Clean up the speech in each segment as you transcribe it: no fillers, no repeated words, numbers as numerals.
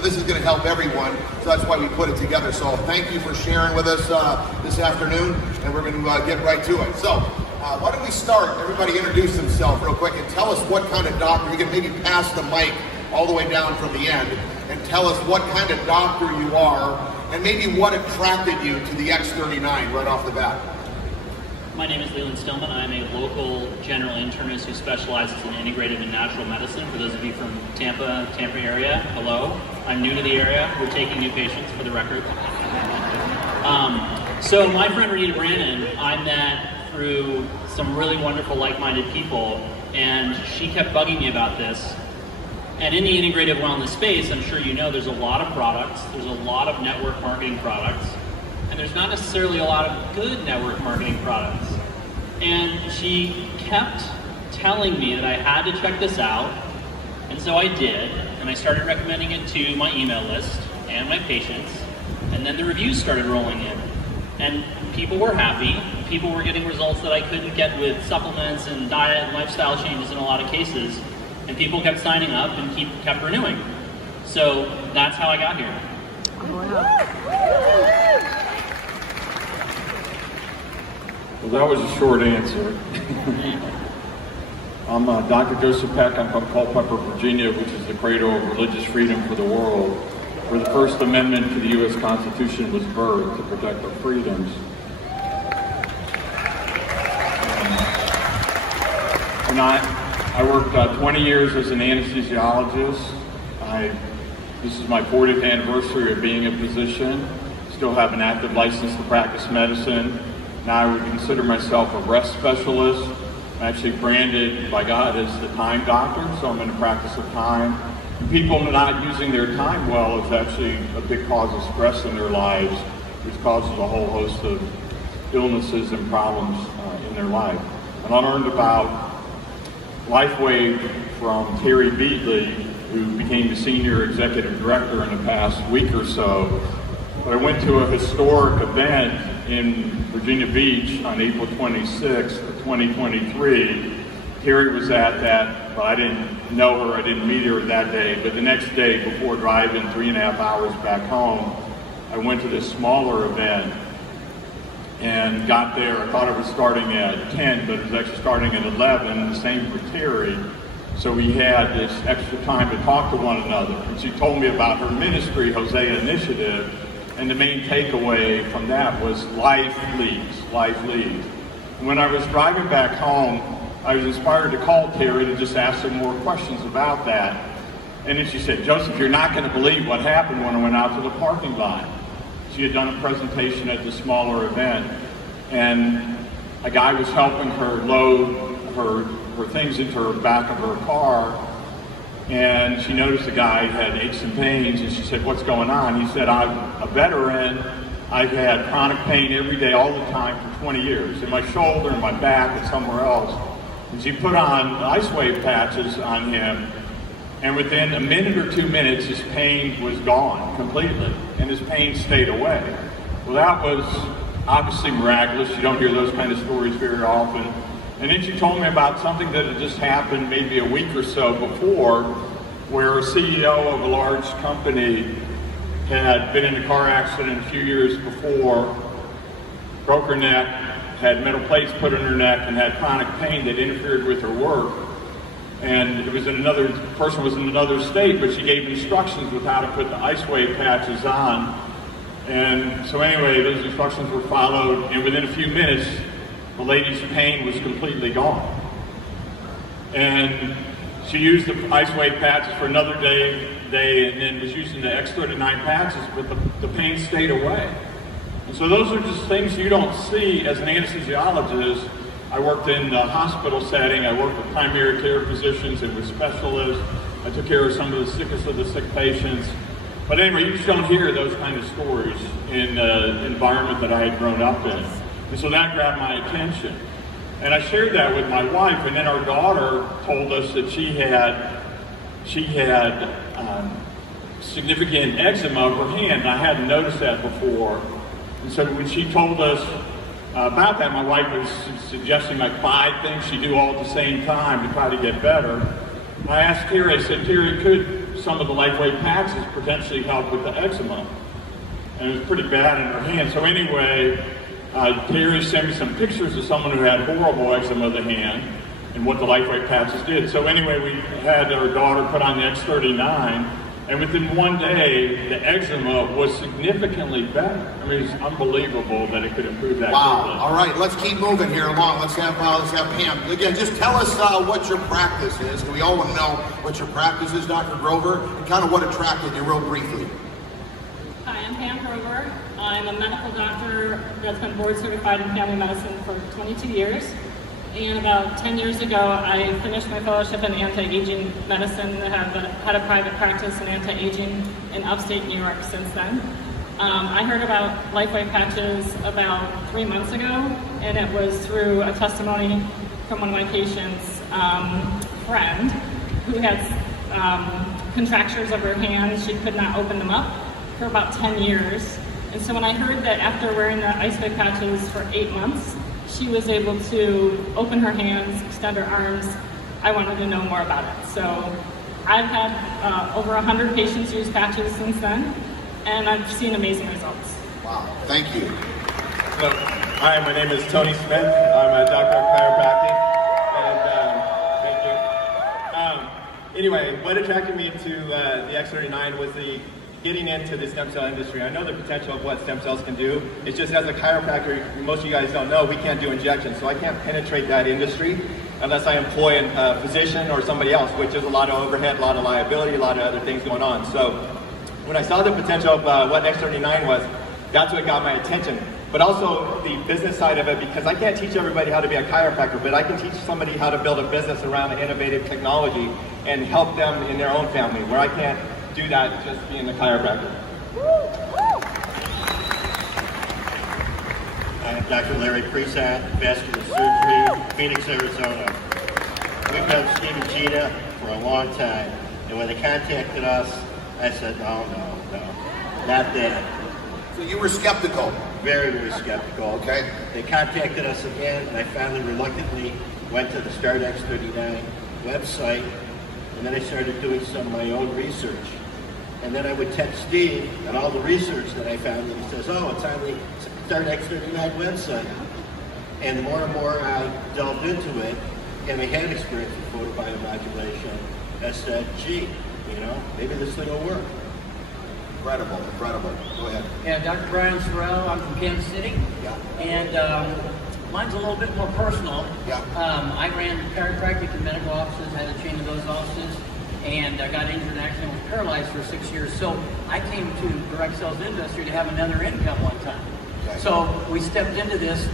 So this is going to help everyone. So that's why we put it together. So thank you for sharing with us this afternoon, and we're going to get right to it. So why don't we start? Everybody introduce themselves real quick and tell us what kind of doctor. You can maybe pass the mic all the way down from the end and tell us what kind of doctor you are and maybe what attracted you to the X39 right off the bat. My name is Leland Stillman. I'm a local general internist who specializes in integrative and natural medicine. For those of you from Tampa area, hello. I'm new to the area. We're taking new patients, for the record. So my friend Rita Brannon, I met through some really wonderful like-minded people, and she kept bugging me about this. And in the integrative wellness space, I'm sure you know, there's a lot of products, there's a lot of network marketing products, and there's not necessarily a lot of good network marketing products. And she kept telling me that I had to check this out, and so I did, and I started recommending it to my email list and my patients, and then the reviews started rolling in. And people were happy, people were getting results that I couldn't get with supplements and diet and lifestyle changes in a lot of cases, and people kept signing up and kept renewing. So that's how I got here. Well, that was a short answer. I'm Dr. Joseph Peck. I'm from Culpeper, Virginia, which is the cradle of religious freedom for the world, where the First Amendment to the U.S. Constitution was birthed to protect our freedoms. And I worked 20 years as an anesthesiologist. This is my 40th anniversary of being a physician. Still have an active license to practice medicine. Now I would consider myself a rest specialist. I'm actually branded by God as the time doctor, so I'm in the practice of time. And people not using their time well is actually a big cause of stress in their lives, which causes a whole host of illnesses and problems in their life. And I learned about LifeWave from Terry Beatley, who became the senior executive director in the past week or so. But I went to a historic event in Virginia Beach on April 26th of 2023. Terry was at that, but I didn't know her, I didn't meet her that day. But the next day, before driving 3.5 hours back home, I went to this smaller event and got there. I thought it was starting at 10, but it was actually starting at 11, the same for Terry. So we had this extra time to talk to one another. And she told me about her ministry, Hosea Initiative, and the main takeaway from that was life leads, life leads. And when I was driving back home, I was inspired to call Terry to just ask her more questions about that. And then she said, Joseph, you're not going to believe what happened when I went out to the parking lot. She had done a presentation at the smaller event, and a guy was helping her load her things into her back of her car, and she noticed the guy had aches and pains, and she said, what's going on? He said, I'm a veteran. I've had chronic pain every day, all the time for 20 years, in my shoulder, in my back, and somewhere else. And she put on LifeWave patches on him, and within a minute or 2 minutes, his pain was gone completely, and his pain stayed away. Well, that was obviously miraculous. You don't hear those kind of stories very often. And then she told me about something that had just happened maybe a week or so before, where a CEO of a large company had been in a car accident a few years before, broke her neck, had metal plates put in her neck, and had chronic pain that interfered with her work. And it was the person was in another state, but she gave instructions with how to put the LifeWave patches on. And so anyway, those instructions were followed, and within a few minutes, the lady's pain was completely gone. And she used the LifeWave patches for another day, and then was using the X39 patches, but the pain stayed away. And so those are just things you don't see as an anesthesiologist. I worked in the hospital setting. I worked with primary care physicians and with specialists. I took care of some of the sickest of the sick patients. But anyway, you just don't hear those kind of stories in the environment that I had grown up in. And so that grabbed my attention. And I shared that with my wife, and then our daughter told us that she had significant eczema of her hand. I hadn't noticed that before. And so when she told us about that, my wife was suggesting like 5 things she do all at the same time to try to get better. And I asked Terry, I said, Terry, could some of the LifeWave patches potentially help with the eczema. And it was pretty bad in her hand. So anyway, Terry sent me some pictures of someone who had horrible eczema of the hand and what the LifeWave patches did. So anyway, we had our daughter put on the X39, and within one day, the eczema was significantly better. I mean, it's unbelievable that it could improve that. Wow. quickly. All right, let's keep moving here along. Let's have Pam. Again, just tell us what your practice is. We all want to know what your practice is, Dr. Grover, and kind of what attracted you real briefly. Hi, I'm Pam Grover. I'm a medical doctor that's been board certified in family medicine for 22 years. And about 10 years ago, I finished my fellowship in anti-aging medicine. I have had a private practice in anti-aging in upstate New York since then. I heard about LifeWave patches about 3 months ago, and it was through a testimony from one of my patients' friend who had contractures of her hands. She could not open them up for about 10 years. And so when I heard that after wearing the LifeWave patches for 8 months, she was able to open her hands, extend her arms, I wanted to know more about it. So I've had over 100 patients use patches since then, and I've seen amazing results. Wow, thank you. So, hi, my name is Tony Smith. I'm a doctor of chiropractic, and thank you. Anyway, what attracted me to the X39 was the getting into the stem cell industry. I know the potential of what stem cells can do. It's just as a chiropractor, most of you guys don't know, we can't do injections, so I can't penetrate that industry unless I employ a physician or somebody else, which is a lot of overhead, a lot of liability, a lot of other things going on. So when I saw the potential of what X39 was, that's what got my attention. But also the business side of it, because I can't teach everybody how to be a chiropractor, but I can teach somebody how to build a business around innovative technology and help them in their own family, where I can't do that just being a chiropractor. I'm Dr. Larry Presat, vascular surgery, Phoenix, Arizona. We've known Steve and Gina for a long time, and when they contacted us, I said, no, not that. So you were skeptical. Very, very skeptical. Okay. They contacted us again, and I finally reluctantly went to the Start X39 website, and then I started doing some of my own research. And then I would text Steve and all the research that I found, and he says, oh, it's on the Start X39 website. And the more and more I delved into it, and I had experience with photobiomodulation, I said, gee, maybe this thing will work. Incredible. Go ahead. Yeah, Dr. Brian Sorrell, I'm from Kansas City. Yeah. And mine's a little bit more personal. Yeah. I ran chiropractic and medical offices, had a chain of those offices, and I got injured and accidentally paralyzed for 6 years. So I came to direct sales industry to have another income one time. Okay. So we stepped into this.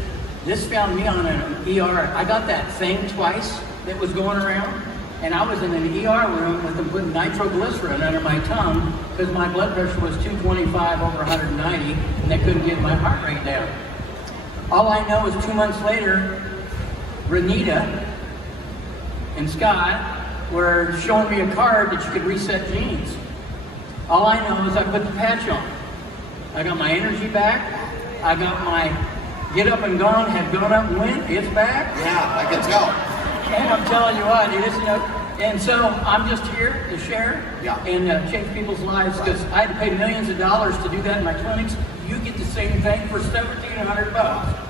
This found me on an ER. I got that thing twice that was going around. And I was in an ER room with them putting nitroglycerin under my tongue because my blood pressure was 225 over 190, and they couldn't get my heart rate down. All I know is 2 months later, Renita and Scott were showing me a card that you could reset genes. All I know is I put the patch on. I got my energy back. I got my get up and gone, had gone up and went. It's back. Yeah, I can tell. And I'm telling you what, it is, and so I'm just here to share and change people's lives because I had to pay millions of dollars to do that in my clinics. You get the same thing for $1,700.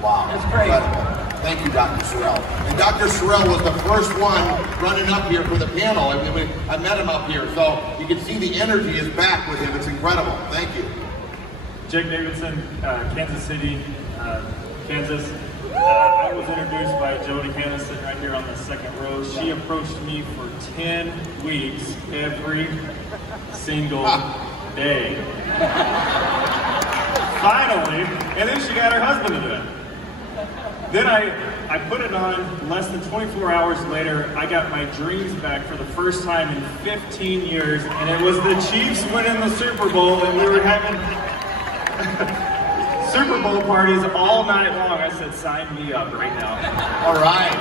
Wow, that's crazy. Incredible. Thank you, Dr. Sorrell. And Dr. Sorrell was the first one running up here for the panel. I met him up here, so you can see the energy is back with him. It's incredible. Thank you. Jake Davidson, Kansas City, Kansas. I was introduced by Jody Hanna sitting right here on the second row. She approached me for 10 weeks every single day. Finally, and then she got her husband to do it. Then I put it on. Less than 24 hours later, I got my dreams back for the first time in 15 years, and it was the Chiefs winning the Super Bowl, and we were having Super Bowl parties all night long. I said, sign me up right now. All right.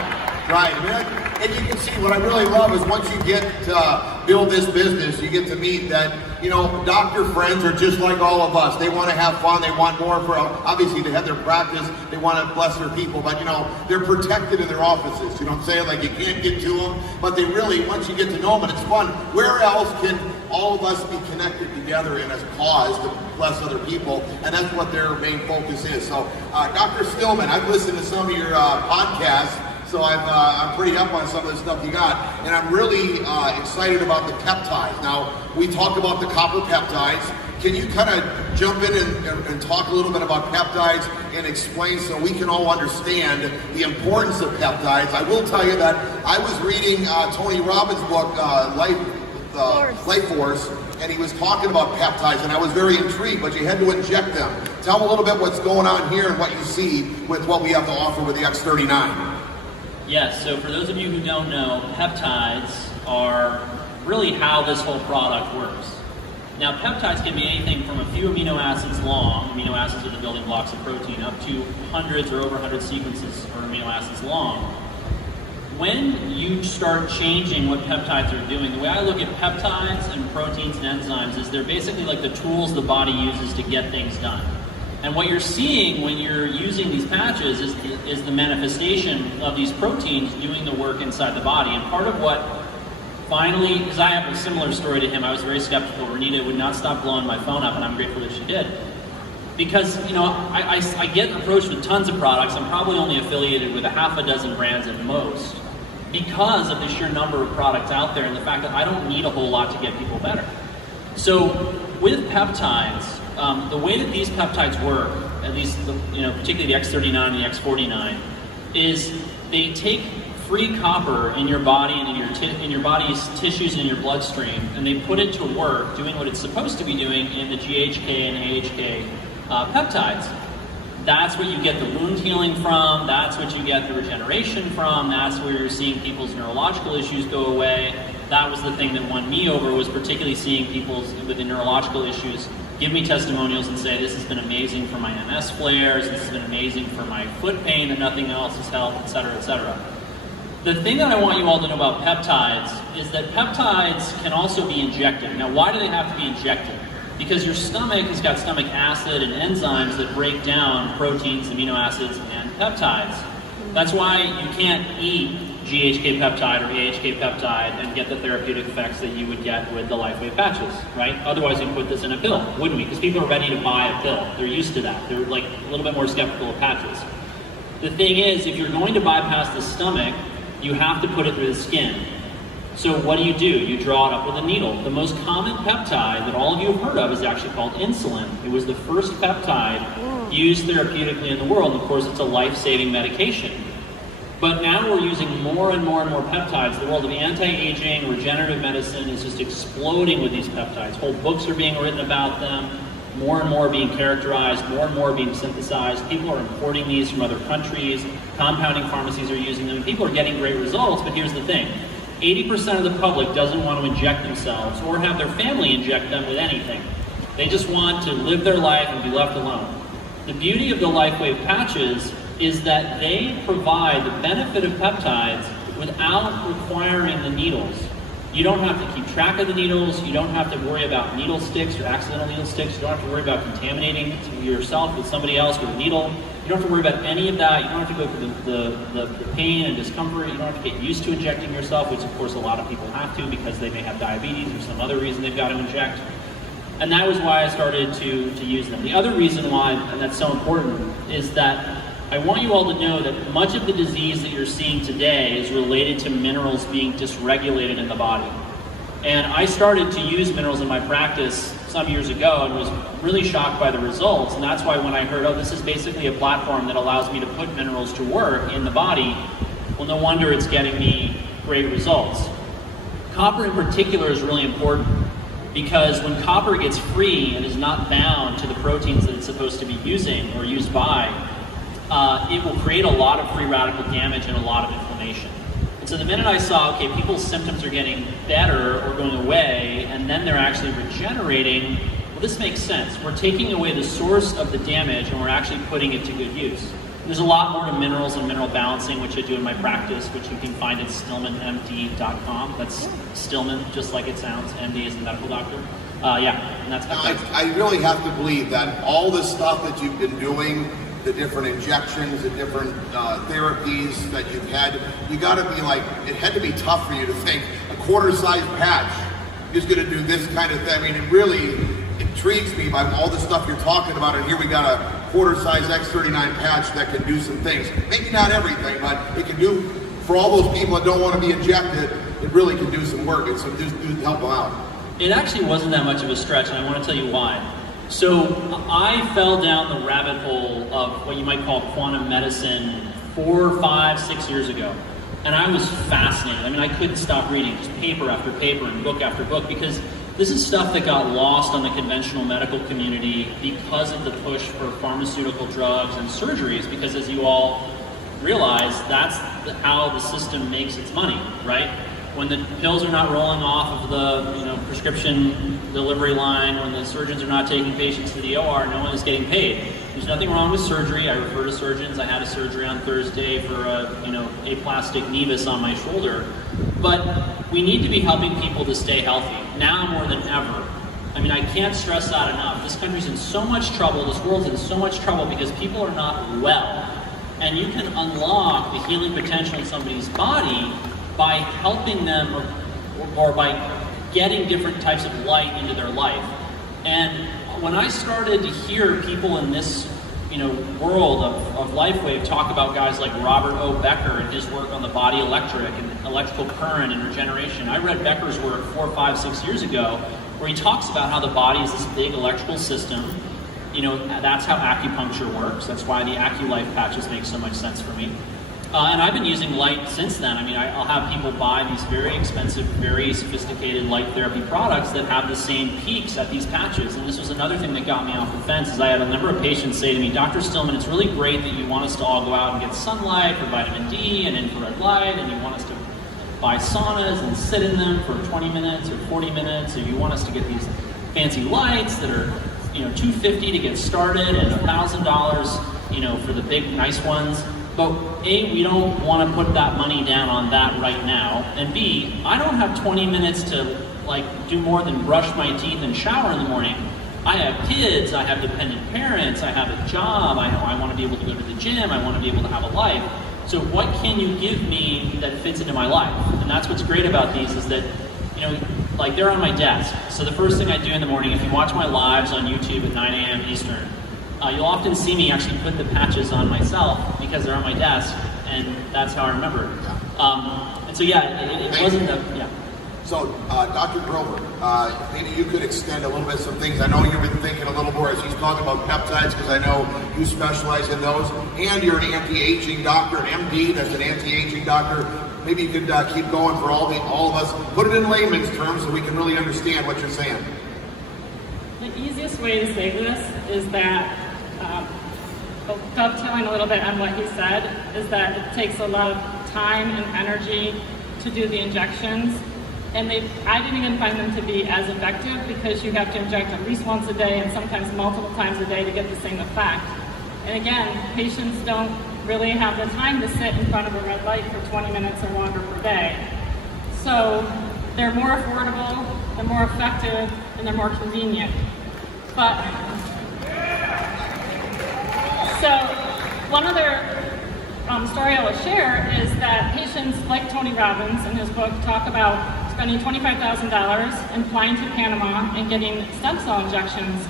Right, man. And you can see what I really love is once you get to build this business, you get to meet that, you know, doctor friends are just like all of us. They want to have fun. They want more for, obviously, they have their practice. They want to bless their people. But, you know, they're protected in their offices. You know what I'm saying? Like, you can't get to them. But they really, once you get to know them, and it's fun, where else can all of us be connected together in a cause to bless other people? And that's what their main focus is. So, Dr. Stillman, I've listened to some of your podcasts. So I'm pretty up on some of the stuff you got, and I'm really excited about the peptides. Now, we talked about the copper peptides. Can you kind of jump in and talk a little bit about peptides and explain so we can all understand the importance of peptides? I will tell you that I was reading Tony Robbins' book, Life Force, and he was talking about peptides, and I was very intrigued, but you had to inject them. Tell them a little bit what's going on here and what you see with what we have to offer with the X39. Yes, so for those of you who don't know, peptides are really how this whole product works. Now, peptides can be anything from a few amino acids long, amino acids are the building blocks of protein, up to hundreds or over 100 sequences or amino acids long. When you start changing what peptides are doing, the way I look at peptides and proteins and enzymes is they're basically like the tools the body uses to get things done. And what you're seeing when you're using these patches is the manifestation of these proteins doing the work inside the body. And part of what finally, because I have a similar story to him, I was very skeptical. Renita would not stop blowing my phone up, and I'm grateful that she did. Because, you know, I get approached with tons of products. I'm probably only affiliated with a half a dozen brands at most because of the sheer number of products out there and the fact that I don't need a whole lot to get people better. So with peptides, the way that these peptides work, at least particularly the X39 and the X49, is they take free copper in your body and in your body's tissues and in your bloodstream, and they put it to work doing what it's supposed to be doing in the GHK and AHK peptides. That's what you get the wound healing from, that's what you get the regeneration from, that's where you're seeing people's neurological issues go away. That was the thing that won me over, was particularly seeing people with the neurological issues give me testimonials and say, this has been amazing for my MS flares, this has been amazing for my foot pain that nothing else has helped, etc., etc. The thing that I want you all to know about peptides is that peptides can also be injected. Now, why do they have to be injected? Because your stomach has got stomach acid and enzymes that break down proteins, amino acids, and peptides. That's why you can't eat GHK peptide or AHK peptide and get the therapeutic effects that you would get with the LifeWave patches, right? Otherwise, you'd put this in a pill, wouldn't we? Because people are ready to buy a pill. They're used to that. They're like a little bit more skeptical of patches. The thing is, if you're going to bypass the stomach, you have to put it through the skin. So what do? You draw it up with a needle. The most common peptide that all of you have heard of is actually called insulin. It was the first peptide used therapeutically in the world. Of course, it's a life-saving medication. But now we're using more and more and more peptides. The world of anti-aging, regenerative medicine is just exploding with these peptides. Whole books are being written about them. More and more being characterized, more and more being synthesized. People are importing these from other countries. Compounding pharmacies are using them. And people are getting great results, but here's the thing. 80% of the public doesn't want to inject themselves or have their family inject them with anything. They just want to live their life and be left alone. The beauty of the LifeWave patches is that they provide the benefit of peptides without requiring the needles. You don't have to keep track of the needles. You don't have to worry about needle sticks or accidental needle sticks. You don't have to worry about contaminating yourself with somebody else with a needle. You don't have to worry about any of that. You don't have to go through the pain and discomfort. You don't have to get used to injecting yourself, which of course a lot of people have to because they may have diabetes or some other reason they've got to inject. And that was why I started to use them. The other reason why, and that's so important, is that I want you all to know that much of the disease that you're seeing today is related to minerals being dysregulated in the body. And I started to use minerals in my practice some years ago and was really shocked by the results. And that's why when I heard, oh, this is basically a platform that allows me to put minerals to work in the body, well, no wonder it's getting me great results. Copper in particular is really important because when copper gets free and is not bound to the proteins that it's supposed to be using or used by, it will create a lot of free radical damage and a lot of inflammation. And so the minute I saw, okay, people's symptoms are getting better or going away, and then they're actually regenerating, well, this makes sense. We're taking away the source of the damage and we're actually putting it to good use. There's a lot more to minerals and mineral balancing, which I do in my practice, which you can find at stillmanmd.com. That's Stillman, just like it sounds. MD is the medical doctor. And that's I really have to believe that all the stuff that you've been doing, the different injections, the different therapies that you've had, you got to be like, it had to be tough for you to think a quarter-sized patch is going to do this kind of thing. I mean, it really intrigues me by all the stuff you're talking about, and here we got a quarter-size X39 patch that can do some things. Maybe not everything, but it can do, for all those people that don't want to be injected, it really can do some work and some do help them out. It actually wasn't that much of a stretch, and I want to tell you why. So I fell down the rabbit hole of what you might call quantum medicine 4, 5, 6 years ago. And I was fascinated. I mean, I couldn't stop reading, just paper after paper and book after book, because this is stuff that got lost on the conventional medical community because of the push for pharmaceutical drugs and surgeries, because as you all realize, that's how the system makes its money, right? When the pills are not rolling off of the prescription delivery line, when the surgeons are not taking patients to the OR, no one is getting paid. There's nothing wrong with surgery. I refer to surgeons. I had a surgery on Thursday for aplastic nevus on my shoulder. But we need to be helping people to stay healthy, now more than ever. I mean, I can't stress that enough. This country's in so much trouble, this world's in so much trouble because people are not well. And you can unlock the healing potential in somebody's body by helping them or by getting different types of light into their life. And when I started to hear people in this world of LifeWave talk about guys like Robert O. Becker and his work on the body electric and electrical current and regeneration. I read Becker's work 4, 5, 6 years ago where he talks about how the body is this big electrical system. That's how acupuncture works. That's why the AccuLife patches make so much sense for me. And I've been using light since then. I mean, I'll have people buy these very expensive, very sophisticated light therapy products that have the same peaks at these patches. And this was another thing that got me off the fence, is I had a number of patients say to me, Dr. Stillman, it's really great that you want us to all go out and get sunlight for vitamin D and infrared light, and you want us to buy saunas and sit in them for 20 minutes or 40 minutes, or you want us to get these fancy lights that are $250 to get started and $1,000 for the big nice ones. But A, we don't want to put that money down on that right now. And B, I don't have 20 minutes to do more than brush my teeth and shower in the morning. I have kids, I have dependent parents, I have a job, I want to be able to go to the gym, I want to be able to have a life. So what can you give me that fits into my life? And that's what's great about these is that, they're on my desk. So the first thing I do in the morning, if you watch my lives on YouTube at 9 a.m. Eastern, you'll often see me actually put the patches on myself because they're on my desk, and that's how I remember it. And so it wasn't So, Dr. Grover, maybe you could extend a little bit some things. I know you've been thinking a little more as he's talking about peptides, because I know you specialize in those, and you're an anti-aging doctor, an MD that's an anti-aging doctor. Maybe you could keep going for all of us. Put it in layman's terms so we can really understand what you're saying. The easiest way to say this is that, dovetailing a little bit on what he said, is that it takes a lot of time and energy to do the injections. And I didn't even find them to be as effective because you have to inject at least once a day and sometimes multiple times a day to get the same effect. And again, patients don't really have the time to sit in front of a red light for 20 minutes or longer per day. So they're more affordable, they're more effective, and they're more convenient. But, so one other story I will share is that patients like Tony Robbins in his book talk about spending $25,000 and flying to Panama and getting stem cell injections.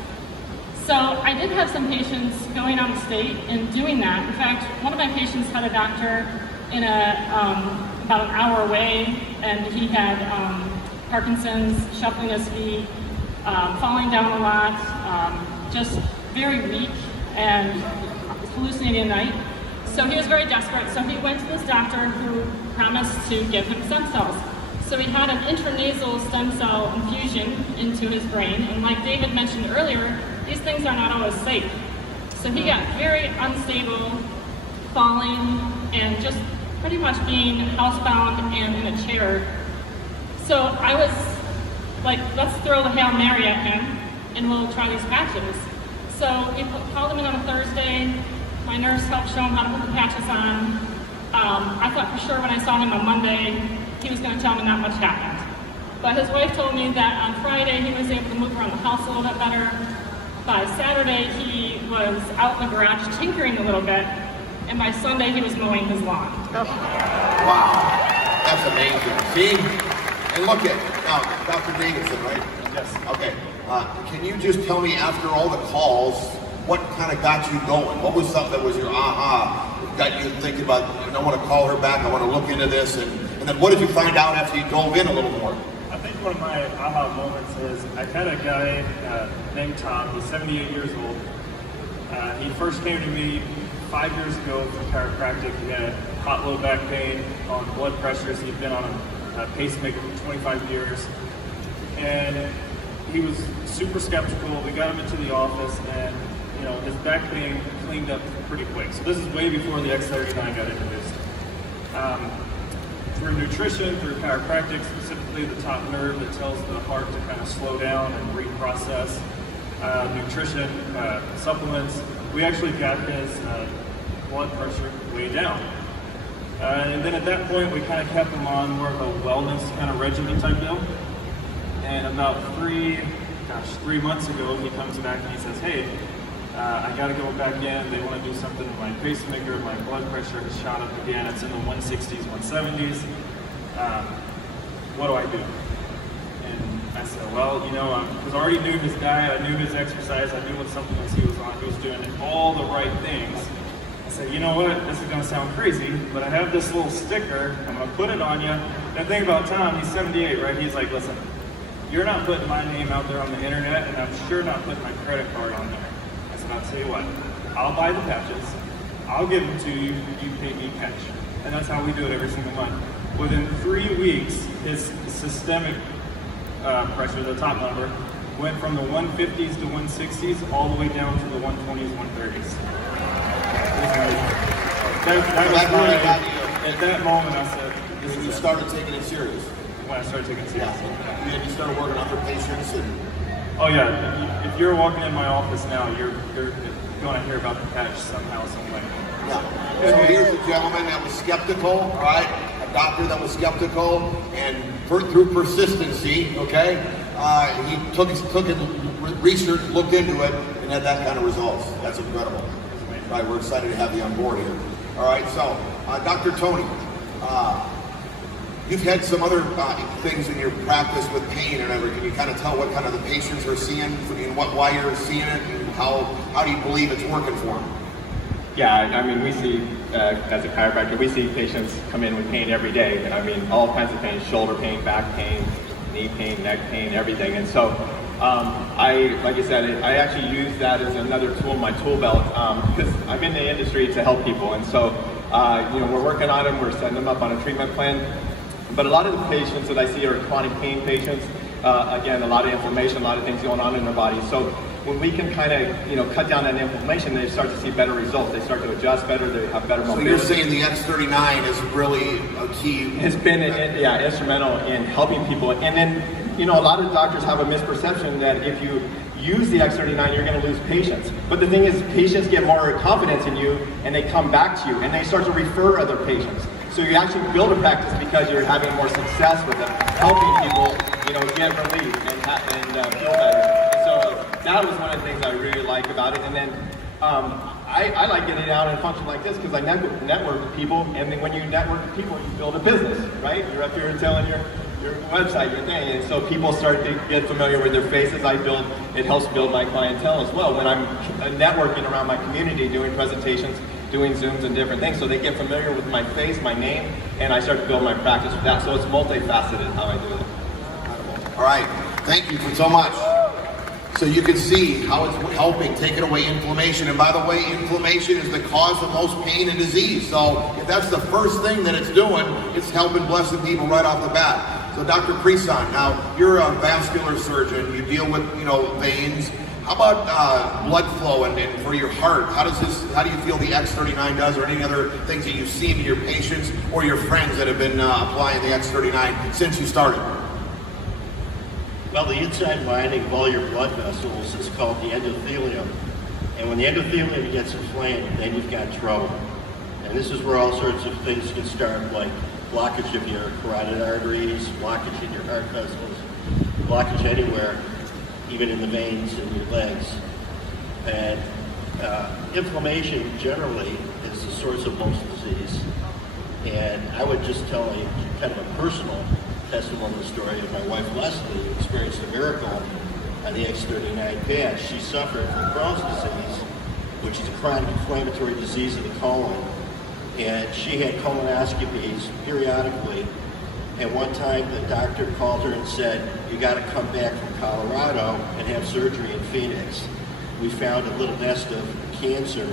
So I did have some patients going out of state and doing that. In fact, one of my patients had a doctor in about an hour away, and he had Parkinson's, shuffling his feet, falling down a lot, just very weak and hallucinating at night. So he was very desperate. So he went to this doctor who promised to give him stem cells. So he had an intranasal stem cell infusion into his brain. And like David mentioned earlier, these things are not always safe. So he got very unstable, falling, and just pretty much being housebound and in a chair. So I was like, let's throw the Hail Mary at him and we'll try these patches. So we called him in on a Thursday. My nurse helped show him how to put the patches on. I thought for sure when I saw him on Monday, he was going to tell me not much happened. But his wife told me that on Friday he was able to move around the house a little bit better. By Saturday he was out in the garage tinkering a little bit, and by Sunday he was mowing his lawn. Wow, that's amazing. See? And look at, now, Dr. Davidson, right? Yes. Okay, can you just tell me after all the calls, what kind of got you going? What was something that was your aha, got you thinking about, I want to call her back, I want to look into this, and then what did you find out after you dove in a little more? I think one of my aha moments is I had a guy named Tom. He's 78 years old. He first came to me 5 years ago for chiropractic. He had hot low back pain, on blood pressures. He'd been on a pacemaker for 25 years. And he was super skeptical. We got him into the office, and his back pain cleaned up pretty quick. So this is way before the X39 got introduced. Through nutrition, through chiropractic, specifically the top nerve that tells the heart to kind of slow down and reprocess, nutrition, supplements, we actually got his blood pressure way down. And then at that point, we kind of kept him on more of a wellness kind of regimen type deal. And about 3 months ago, he comes back and he says, hey, I got to go back in. They want to do something with my pacemaker. My blood pressure has shot up again. It's in the 160s, 170s. What do I do? And I said, well, because I already knew his diet. I knew his exercise. I knew what supplements he was on. He was doing all the right things. I said, you know what? This is going to sound crazy, but I have this little sticker. I'm going to put it on you. And the thing about Tom, he's 78, right? He's like, listen, you're not putting my name out there on the internet, and I'm sure not putting my credit card on there. I said, I'll tell you what, I'll buy the patches, I'll give them to you, you pay me cash. And that's how we do it every single month. Within 3 weeks, his systemic pressure, the top number, went from the 150s to 160s all the way down to the 120s, 130s. At that moment, I said, When you started taking it serious. When I started taking it serious. Yeah. And you started working on other patients and... Oh yeah, if you're walking in my office now, you're going to hear about the patch somehow, some way. Yeah. So here's a gentleman that was skeptical, all right? A doctor that was skeptical, and through persistency, okay, he took it, research, looked into it, and had that kind of results. That's incredible. Right, we're excited to have you on board here. All right, so Dr. Tony, you've had some other things in your practice with pain and everything. Can you kind of tell what kind of the patients are seeing, and why you're seeing it, and how do you believe it's working for them? Yeah, I mean, we see, as a chiropractor, we see patients come in with pain every day. I mean, all kinds of pain, shoulder pain, back pain, knee pain, neck pain, everything. And so, like I said, I actually use that as another tool in my tool belt, because I'm in the industry to help people. And so, we're working on them, we're setting them up on a treatment plan. But a lot of the patients that I see are chronic pain patients. Again, a lot of inflammation, a lot of things going on in their body. So when we can kind of, cut down that inflammation, they start to see better results. They start to adjust better. They have better mobility. So you're saying the X39 is really a key? It's been, instrumental in helping people. And then, a lot of doctors have a misperception that if you use the X39, you're going to lose patients. But the thing is, patients get more confidence in you, and they come back to you, and they start to refer other patients. So you actually build a practice because you're having more success with them, helping people, get relief and feel better. And so that was one of the things I really like about it. And then I like getting out and function like this because I network with people. And then when you network with people, you build a business, right? You're up here telling your website, your thing. And so people start to get familiar with their faces. It helps build my clientele as well. When I'm networking around my community, doing presentations, doing Zooms and different things, so they get familiar with my face, my name, and I start to build my practice with that. So it's multifaceted how I do it. All right, thank you for so much. So you can see how it's helping taking away inflammation. And by the way, inflammation is the cause of most pain and disease. So if that's the first thing that it's doing, it's helping blessing people right off the bat. So Dr. Creason, now you're a vascular surgeon. You deal with veins. How about blood flow and for your heart? How do you feel the X39 does, or any other things that you've seen in your patients or your friends that have been applying the X39 since you started? Well, the inside lining of all your blood vessels is called the endothelium. And when the endothelium gets inflamed, then you've got trouble. And this is where all sorts of things can start, like blockage of your carotid arteries, blockage in your heart vessels, blockage anywhere, even in the veins in your legs. And inflammation generally is the source of most disease. And I would just tell you kind of a personal testimonial story of my wife Leslie, who experienced a miracle on the X39 patch. She suffered from Crohn's disease, which is a chronic inflammatory disease of the colon. And she had colonoscopies periodically. And one time the doctor called her and said, "You got to come back from Colorado and have surgery in Phoenix. We found a little nest of cancer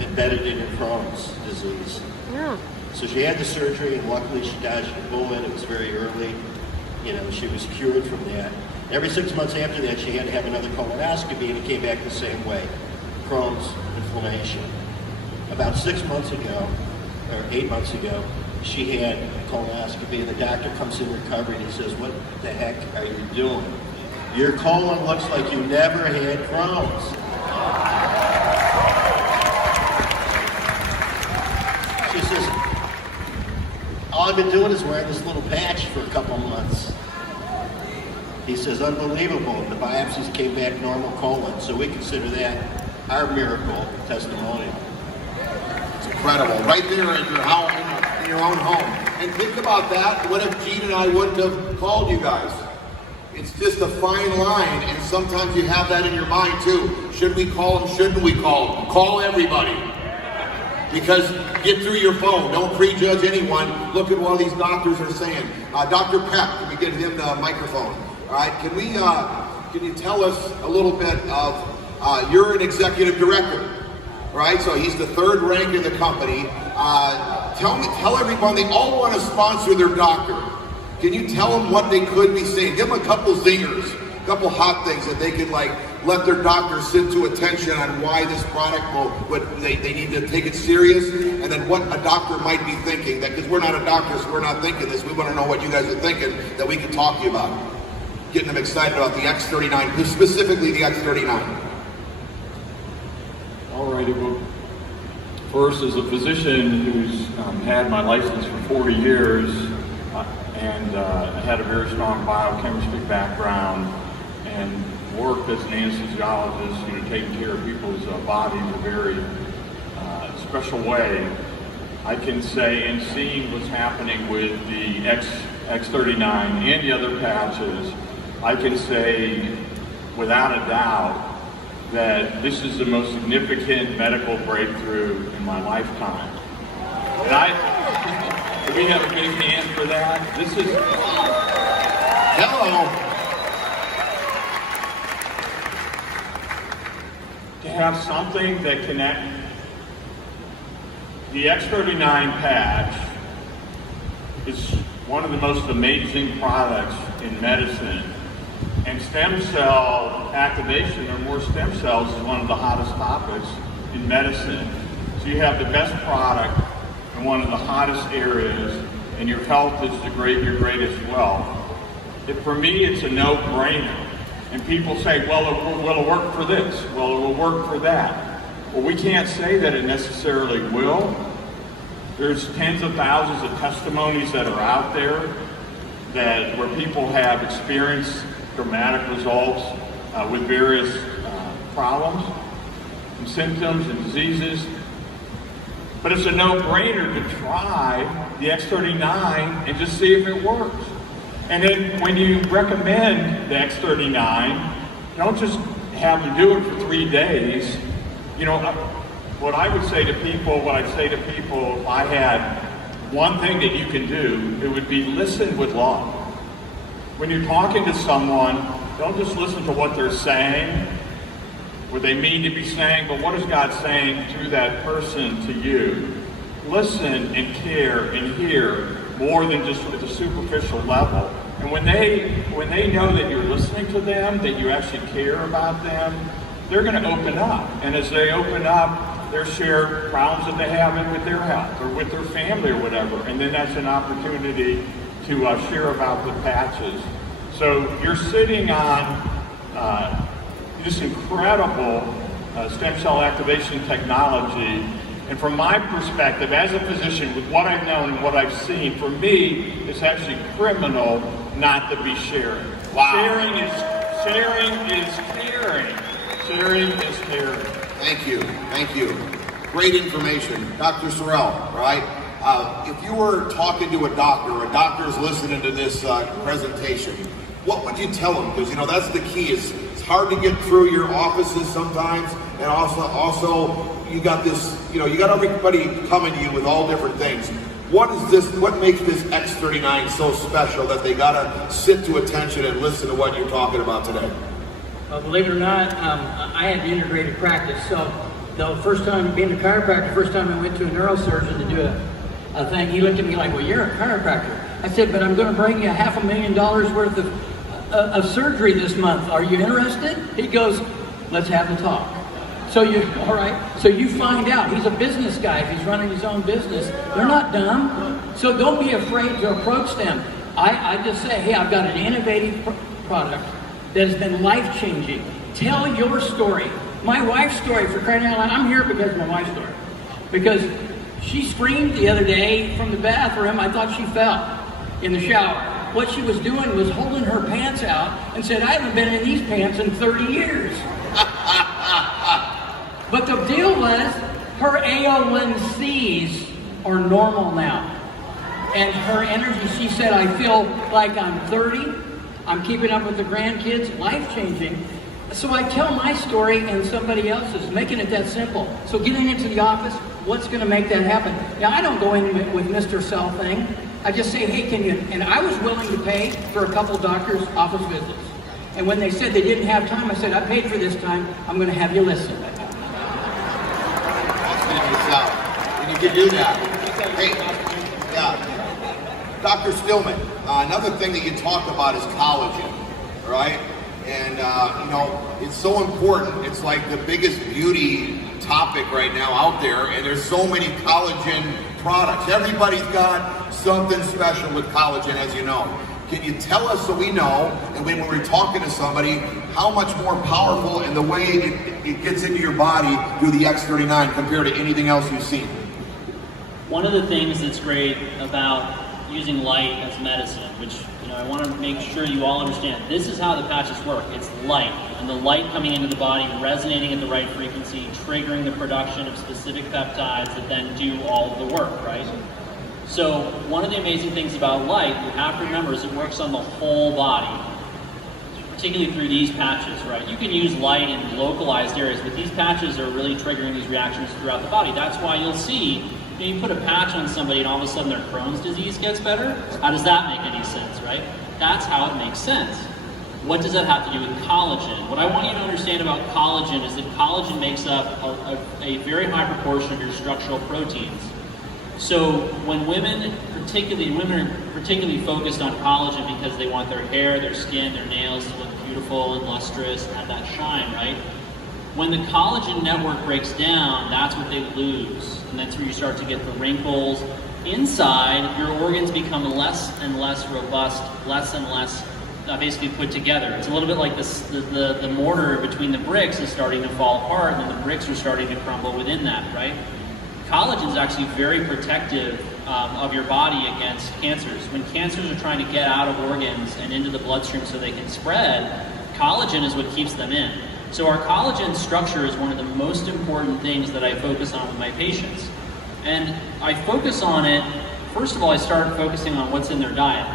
embedded in her Crohn's disease." Yeah. So she had the surgery, and luckily she dodged a bullet. It was very early. You know, she was cured from that. Every 6 months after that, she had to have another colonoscopy, and it came back the same way, Crohn's inflammation. About 6 months ago, or 8 months ago, she had a colonoscopy, and the doctor comes in recovery, and he says, "What the heck are you doing? Your colon looks like you never had Crohn's." She says, "All I've been doing is wearing this little patch for a couple months." He says, "Unbelievable." The biopsies came back normal colon. So we consider that our miracle testimonial. It's incredible. Right there in your house, in your own home. And think about that. What if Gene and I wouldn't have called you guys? It's just a fine line, and sometimes you have that in your mind too. Should we call them? Shouldn't we call them? Call everybody. Because get through your phone. Don't prejudge anyone. Look at what these doctors are saying. Dr. Peck, can we get him the microphone? All right, can you tell us a little bit of, you're an executive director, right? So he's the third rank in the company. Tell everyone, they all want to sponsor their doctor. Can you tell them what they could be saying? Give them a couple zingers, a couple hot things that they could let their doctor sit to attention on why this product they need to take it serious, and then what a doctor might be thinking. That because we're not a doctor, so we're not thinking this. We want to know what you guys are thinking that we can talk to you about. Getting them excited about the X39, specifically the X39. All righty, well, first, as a physician who's had my license for 40 years and had a very strong biochemistry background and worked as an anesthesiologist, taking care of people's bodies in a very special way, I can say, and seeing what's happening with the X39 and the other patches, I can say without a doubt that this is the most significant medical breakthrough in my lifetime. And we have a big hand for that. This is... Hello. To have something that connects the X39 patch is one of the most amazing products in medicine. And stem cell activation, or more stem cells, is one of the hottest topics in medicine. So you have the best product in one of the hottest areas, and your health is your greatest wealth. For me, it's a no-brainer. And people say, well, will it work for this? Well, it will work for that. Well, we can't say that it necessarily will. There's tens of thousands of testimonies that are out there where people have experienced dramatic results with various problems and symptoms and diseases. But it's a no-brainer to try the X39 and just see if it works. And then when you recommend the X39, don't just have them do it for 3 days. What I'd say to people, if I had one thing that you can do, it would be listen with love. When you're talking to someone, don't just listen to what they're saying, what they mean to be saying, but what is God saying through that person to you? Listen and care and hear more than just at the superficial level. And when they know that you're listening to them, that you actually care about them, they're going to open up. And as they open up, they'll share problems that they have with their health or with their family or whatever. And then that's an opportunity to share about the patches. So you're sitting on this incredible stem cell activation technology. And from my perspective, as a physician, with what I've known and what I've seen, for me, it's actually criminal not to be sharing. Wow. Sharing is caring. Sharing is caring. Thank you. Thank you. Great information. Dr. Sorrell, right? If you were talking to a doctor's listening to this presentation, what would you tell them? Because, you know, that's the key. It's hard to get through your offices sometimes, and also you got this, you know, you got everybody coming to you with all different things. What makes this X39 so special that they gotta sit to attention and listen to what you're talking about today? Well, believe it or not, I had the integrated practice. So the first time, being a chiropractor, first time I went to a neurosurgeon to do a thing, he looked at me like, well, you're a chiropractor. I said, but I'm gonna bring you $500,000 worth of surgery this month. Are you interested? He goes, let's have the talk. So all right, so you find out. He's a business guy. If he's running his own business, they're not dumb. So don't be afraid to approach them. I just say, hey, I've got an innovative product that has been life-changing. Tell your story. My wife's story, for crying out loud. I'm here because of my wife's story. Because she screamed the other day from the bathroom. I thought she fell in the shower. What she was doing was holding her pants out and said, I haven't been in these pants in 30 years. But the deal was, her AO1Cs are normal now. And her energy, she said, I feel like I'm 30, I'm keeping up with the grandkids, life-changing. So I tell my story and somebody else's, making it that simple. So getting into the office, what's gonna make that happen? Now, I don't go in with Mr. Cell thing. I just say, hey, can you, and I was willing to pay for a couple doctors' office visits. And when they said they didn't have time, I said, I paid for this time, I'm gonna have you listen. And you can do that. Hey, yeah. Dr. Stillman, another thing that you talk about is collagen, right? And, you know, it's so important. It's like the biggest beauty topic right now out there, and there's so many collagen products. Everybody's got something special with collagen, as you know. Can you tell us so we know, and when we're talking to somebody, how much more powerful and the way it gets into your body through the X39 compared to anything else you've seen? One of the things that's great about using light as medicine, which, you know, I want to make sure you all understand, this is how the patches work. It's light, and the light coming into the body, resonating at the right frequency, triggering the production of specific peptides that then do all of the work, right? So one of the amazing things about light, you have to remember, is it works on the whole body, particularly through these patches, right? You can use light in localized areas, but these patches are really triggering these reactions throughout the body. That's why you'll see, you put a patch on somebody and all of a sudden their Crohn's disease gets better. How does that make any sense, right? That's how it makes sense. What does that have to do with collagen? What I want you to understand about collagen is that collagen makes up a very high proportion of your structural proteins. So when women are particularly focused on collagen because they want their hair, their skin, their nails to look beautiful and lustrous and have that shine, right? When the collagen network breaks down, that's what they lose. And that's where you start to get the wrinkles. Inside, your organs become less and less robust, less and less basically put together. It's a little bit like the mortar between the bricks is starting to fall apart, and then the bricks are starting to crumble within that, right? Collagen is actually very protective of your body against cancers. When cancers are trying to get out of organs and into the bloodstream so they can spread, collagen is what keeps them in. So our collagen structure is one of the most important things that I focus on with my patients. And I focus on it, first of all, I start focusing on what's in their diet.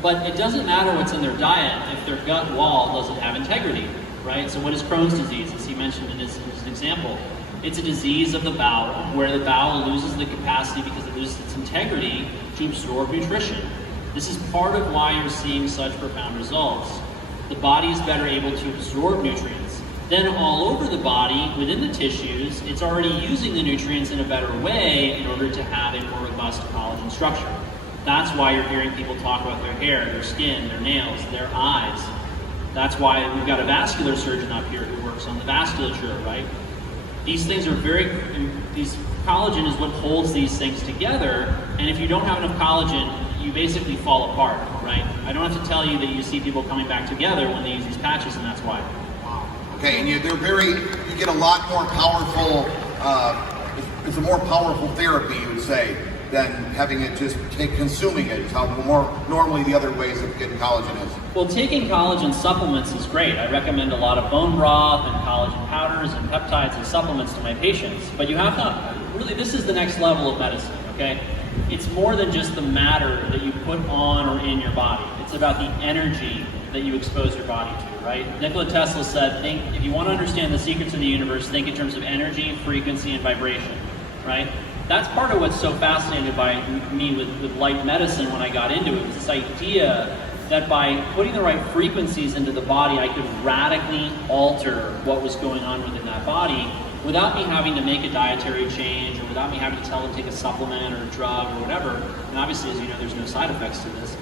But it doesn't matter what's in their diet if their gut wall doesn't have integrity, right? So what is Crohn's disease, as he mentioned in his example? It's a disease of the bowel, where the bowel loses the capacity because it loses its integrity to absorb nutrition. This is part of why you're seeing such profound results. The body is better able to absorb nutrients. Then all over the body, within the tissues, it's already using the nutrients in a better way in order to have a more robust collagen structure. That's why you're hearing people talk about their hair, their skin, their nails, their eyes. That's why we've got a vascular surgeon up here who works on the vasculature, right? These things are collagen is what holds these things together, and if you don't have enough collagen, you basically fall apart, right? I don't have to tell you that you see people coming back together when they use these patches, and that's why. Wow. Okay, and you get a lot more powerful, it's a more powerful therapy, you would say, than having it just consuming it. It's how more normally the other ways of getting collagen is. Well, taking collagen supplements is great. I recommend a lot of bone broth and collagen powders and peptides and supplements to my patients. But you have to, really, this is the next level of medicine, okay? It's more than just the matter that you put on or in your body. It's about the energy that you expose your body to, right? Nikola Tesla said, if you want to understand the secrets of the universe, think in terms of energy, frequency, and vibration, right? That's part of what's so fascinated by me with light medicine when I got into it, was this idea that by putting the right frequencies into the body, I could radically alter what was going on within that body without me having to make a dietary change or without me having to tell them to take a supplement or a drug or whatever. And obviously, as you know, there's no side effects to this,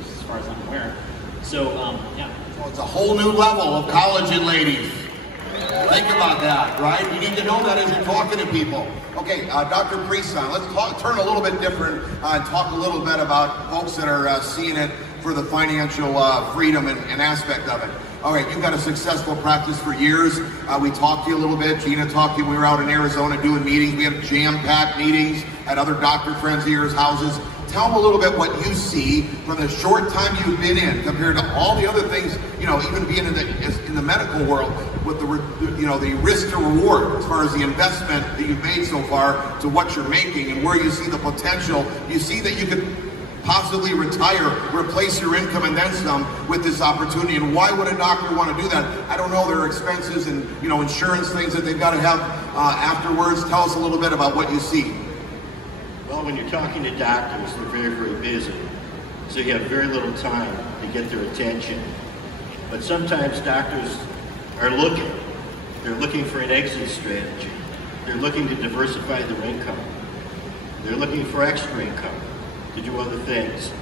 as far as I'm aware. So, yeah. Well, it's a whole new level of collagen, ladies. Think about that, right? You need to know that as you're talking to people. Okay, Dr. Priestson, let's turn a little bit different and talk a little bit about folks that are seeing it for the financial freedom and aspect of it. All right, you've got a successful practice for years. We talked to you a little bit. Gina talked to you when we were out in Arizona doing meetings. We had jam-packed meetings at other doctor friends of yours' houses. Tell them a little bit what you see from the short time you've been in compared to all the other things, you know, even being in the medical world with the risk to reward as far as the investment that you've made so far to what you're making and where you see the potential. You see that you could possibly retire, replace your income and then some with this opportunity. And why would a doctor want to do that? I don't know. There are expenses and, you know, insurance things that they've got to have afterwards. Tell us a little bit about what you see. Well, when you're talking to doctors, they're very, very busy. So you have very little time to get their attention. But sometimes doctors are looking. They're looking for an exit strategy. They're looking to diversify their income. They're looking for extra income to do other things.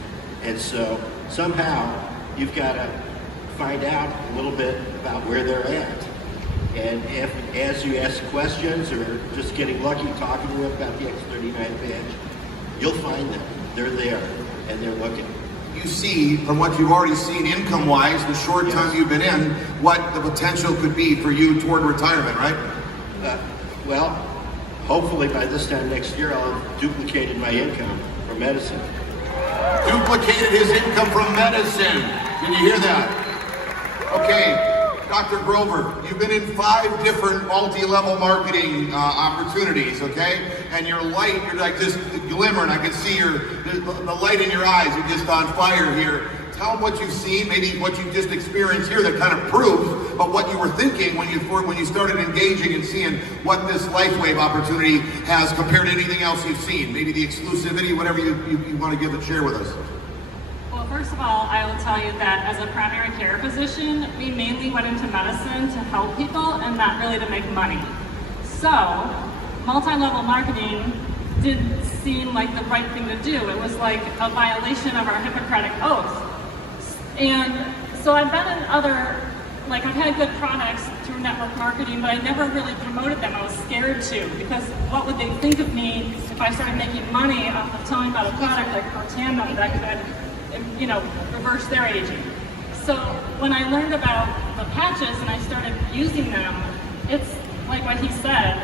And so somehow you've got to find out a little bit about where they're at. And as you ask questions or just getting lucky talking to them about the X39 badge, you'll find them. They're there and they're looking. You see, from what you've already seen income-wise, the short time you've been in, what the potential could be for you toward retirement, right? Well, hopefully by this time next year, I'll have duplicated my income from medicine. Duplicated his income from medicine. Can you hear that? Okay. Dr. Grover, you've been in 5 different multi-level marketing opportunities, okay? And you're like just glimmering. I can see the light in your eyes. You're just on fire here. Tell them what you've seen, maybe what you just experienced here that kind of proves, but what you were thinking when you started engaging and seeing what this LifeWave opportunity has compared to anything else you've seen. Maybe the exclusivity, whatever you want to give and share with us. Well, first of all, I will tell you that as a primary care physician, we mainly went into medicine to help people and not really to make money. So, multi-level marketing didn't seem like the right thing to do. It was like a violation of our Hippocratic Oath. And so I've been in I've had good products through network marketing, but I never really promoted them. I was scared to, because what would they think of me if I started making money off of telling about a product like Protandim that could, reverse their aging. So when I learned about the patches and I started using them, it's like what he said.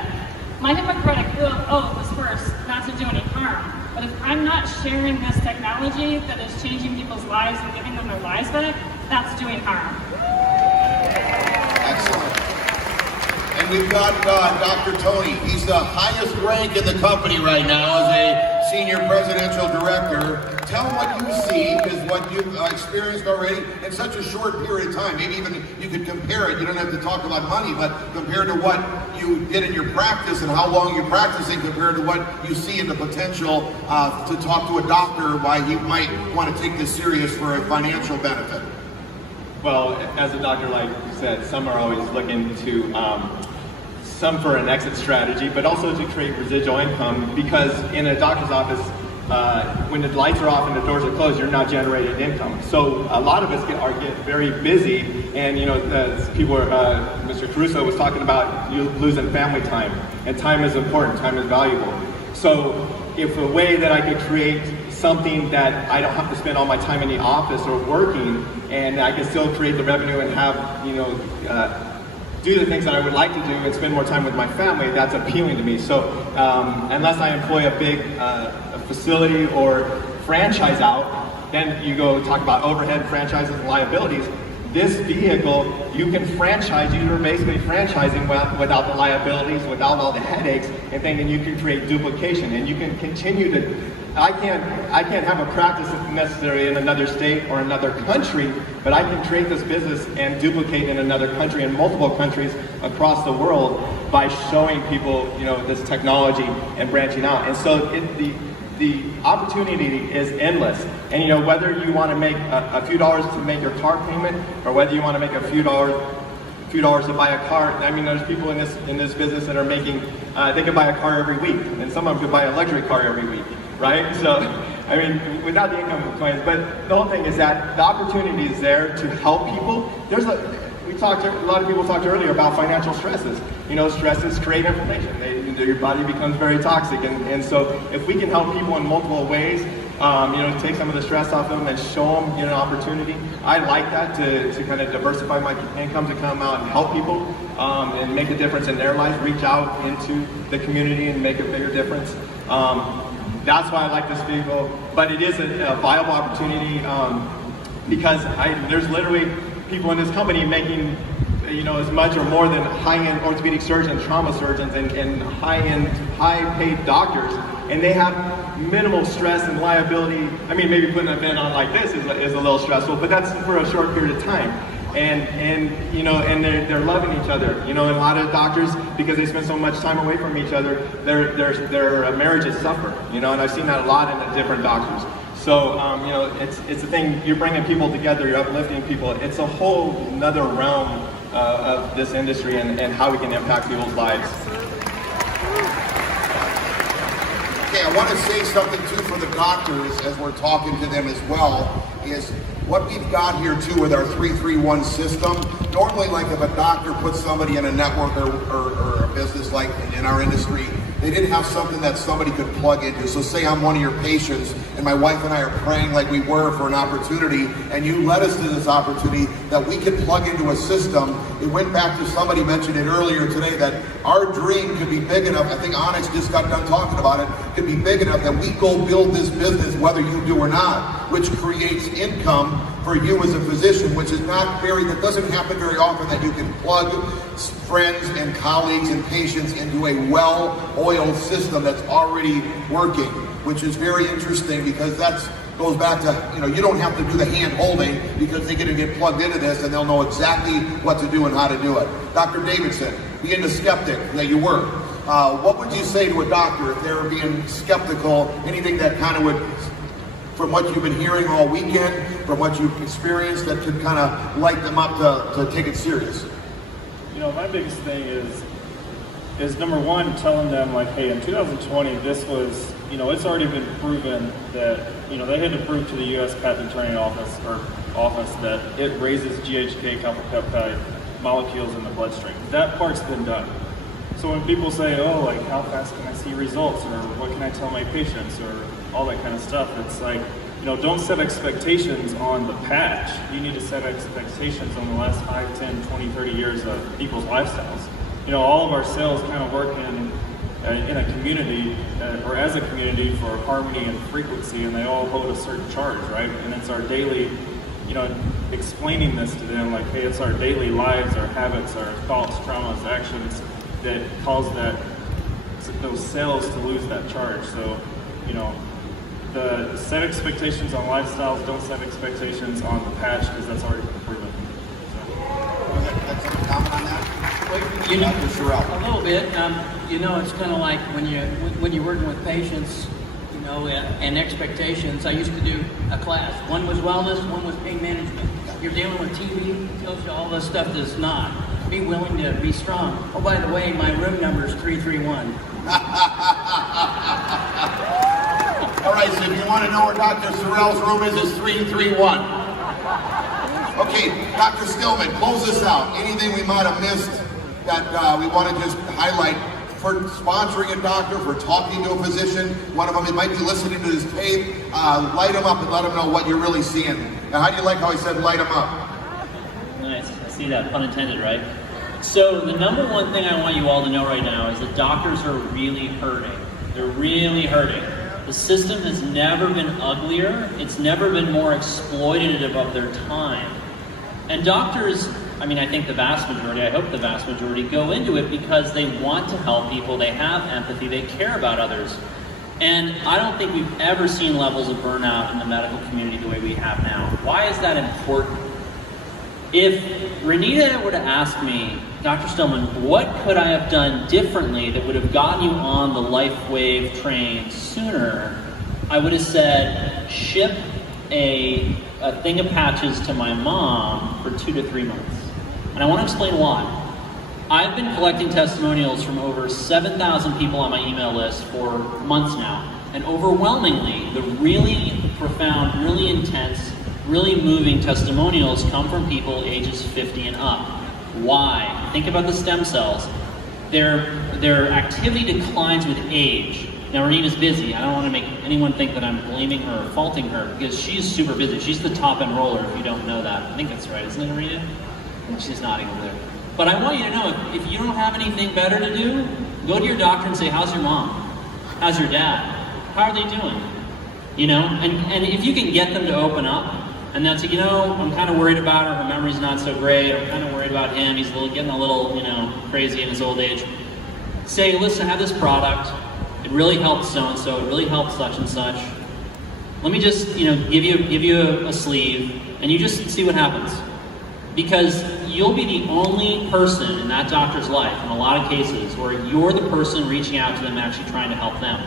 My Hippocratic Oath was first not to do any harm. But if I'm not sharing this technology that is changing people's lives and giving them their lives back, that's doing harm. Excellent. And we've got Dr. Tony. He's the highest rank in the company right now as a senior presidential director. Tell him what you see is what you've experienced already in such a short period of time. Maybe even you could compare it. You don't have to talk about money, but compared to what you did in your practice and how long you're practicing compared to what you see in the potential to talk to a doctor why he might want to take this serious for a financial benefit. Well, as a doctor, like you said, some are always looking to, some for an exit strategy, but also to create residual income, because in a doctor's office, when the lights are off and the doors are closed, you're not generating income. So a lot of us get very busy, and people Mr. Caruso was talking about you losing family time, and time is important, time is valuable. So if a way that I could create something that I don't have to spend all my time in the office or working, and I can still create the revenue and have do the things that I would like to do and spend more time with my family, that's appealing to me. So unless I employ a big a facility or franchise out, then you go talk about overhead, franchises, and liabilities. This vehicle, you can franchise, you're basically franchising without the liabilities, without all the headaches and things, and you can create duplication, and you can continue to, I can't have a practice if necessary in another state or another country, but I can create this business and duplicate in another country, in multiple countries across the world, by showing people, this technology and branching out. And so the opportunity is endless. And whether you want to make a few dollars to make your car payment, or whether you want to make a few dollars to buy a car. I mean, there's people in this business that are making, they could buy a car every week, and some of them could buy a luxury car every week, right? So, I mean, without the income components. But the whole thing is that the opportunity is there to help people. A lot of people talked earlier about financial stresses. Stresses create inflammation. Your body becomes very toxic. And so if we can help people in multiple ways, take some of the stress off them and show them an opportunity, I like that to kind of diversify my income, to come out and help people and make a difference in their life, reach out into the community and make a bigger difference. That's why I like this vehicle. But it is a viable opportunity because there's literally people in this company making as much or more than high-end orthopedic surgeons, trauma surgeons, and high-end, high-paid doctors, and they have minimal stress and liability. I mean, maybe putting an event on like this is a little stressful, but that's for a short period of time. And they're loving each other. And a lot of doctors, because they spend so much time away from each other, their marriages suffer. And I've seen that a lot in the different doctors. So, it's a thing, you're bringing people together, you're uplifting people. It's a whole another realm of this industry and how we can impact people's lives. Okay, I want to say something too for the doctors as we're talking to them as well, is what we've got here too with our 331 system. Normally, like if a doctor puts somebody in a network or a business like in our industry, they didn't have something that somebody could plug into. So say I'm one of your patients and my wife and I are praying like we were for an opportunity, and you led us to this opportunity that we could plug into a system. It went back to, somebody mentioned it earlier today, that our dream could be big enough, I think Onyx just got done talking about it, could be big enough that we go build this business whether you do or not, which creates income for you as a physician, which is that doesn't happen very often, that you can plug friends and colleagues and patients into a well-oiled system that's already working, which is very interesting because that goes back to, you don't have to do the hand-holding because they're going to get plugged into this and they'll know exactly what to do and how to do it. Dr. Davidson, being the skeptic that you were, what would you say to a doctor if they were being skeptical, anything that kind of would, from what you've been hearing all weekend, from what you've experienced, that could kind of light them up to take it serious? My biggest thing is number one, telling them like, hey, in 2020, this was, it's already been proven that, they had to prove to the U.S. Patent Attorney Office that it raises GHK copper peptide molecules in the bloodstream. That part's been done. So when people say, oh, like, how fast can I see results, or what can I tell my patients, or all that kind of stuff, it's like, don't set expectations on the patch. You need to set expectations on the last 5, 10, 20, 30 years of people's lifestyles. All of our sales kind of work in a community, or as a community, for harmony and frequency, and they all hold a certain charge, right? And it's our daily, explaining this to them, like, hey, it's our daily lives, our habits, our thoughts, traumas, actions that cause those cells to lose that charge. So, set expectations on lifestyles, don't set expectations on the patch, because that's already been proven. That's a comment on that? A little bit. It's kind of like when you're working with patients, and expectations. I used to do a class. One was wellness, one was pain management. You're dealing with TV, tells you all this stuff that's not. Be willing to be strong. Oh, by the way, my room number is 331. All right, so if you want to know where Dr. Sorrell's room is, it's 331. Okay, Dr. Stillman, close this out. Anything we might have missed that we want to just highlight for sponsoring a doctor, for talking to a physician? One of them, it might be listening to this tape. Light them up and let them know what you're really seeing. Now, how do you like how I said light them up? Nice. I see that. Pun intended, right? So the number one thing I want you all to know right now is that doctors are really hurting. They're really hurting. The system has never been uglier. It's never been more exploitative of their time. And doctors, I mean, I think the vast majority, I hope the vast majority, go into it because they want to help people, they have empathy, they care about others. And I don't think we've ever seen levels of burnout in the medical community the way we have now. Why is that important? If Renita were to ask me, Dr. Stillman, what could I have done differently that would have gotten you on the LifeWave train sooner, I would have said, ship a thing of patches to my mom for 2 to 3 months. And I want to explain why. I've been collecting testimonials from over 7,000 people on my email list for months now. And overwhelmingly, the really profound, really intense, really moving testimonials come from people ages 50 and up. Why? Think about the stem cells. Their activity declines with age. Now, Renita's busy. I don't want to make anyone think that I'm blaming her or faulting her because she's super busy. She's the top enroller, if you don't know that. I think that's right, isn't it, Renita? She's nodding over there. But I want you to know, if you don't have anything better to do, go to your doctor and say, how's your mom? How's your dad? How are they doing? You know, and if you can get them to open up, and they'll say, you know, I'm kind of worried about her, her memory's not so great, I'm kind of worried about him, he's getting a little, you know, crazy in his old age. Say, listen, I have this product, it really helps so-and-so, it really helps such and such. Let me just, you know, give you a sleeve, and you just see what happens. Because you'll be the only person in that doctor's life, in a lot of cases, where you're the person reaching out to them and actually trying to help them.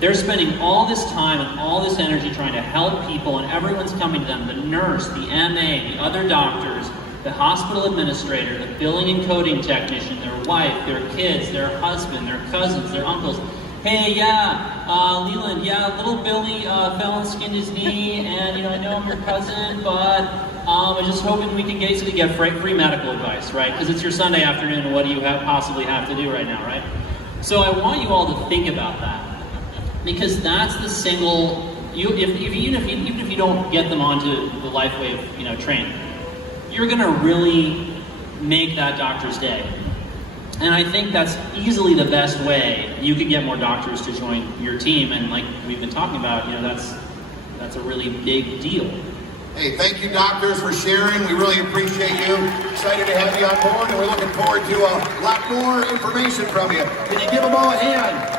They're spending all this time and all this energy trying to help people, and everyone's coming to them, the nurse, the MA, the other doctors, the hospital administrator, the billing and coding technician, their wife, their kids, their husband, their cousins, their uncles. Hey, Leland, little Billy fell and skinned his knee, and I know I'm your cousin, but I'm just hoping we can basically get free medical advice, right? Because it's your Sunday afternoon, and what do you possibly have to do right now, right? So I want you all to think about that. Because that's the single, even if you don't get them onto the LifeWave train, you're going to really make that doctor's day. And I think that's easily the best way you could get more doctors to join your team. And like we've been talking about, that's a really big deal. Hey, thank you doctors for sharing. We really appreciate you. Excited to have you on board, and we're looking forward to a lot more information from you. Can you give them all a hand?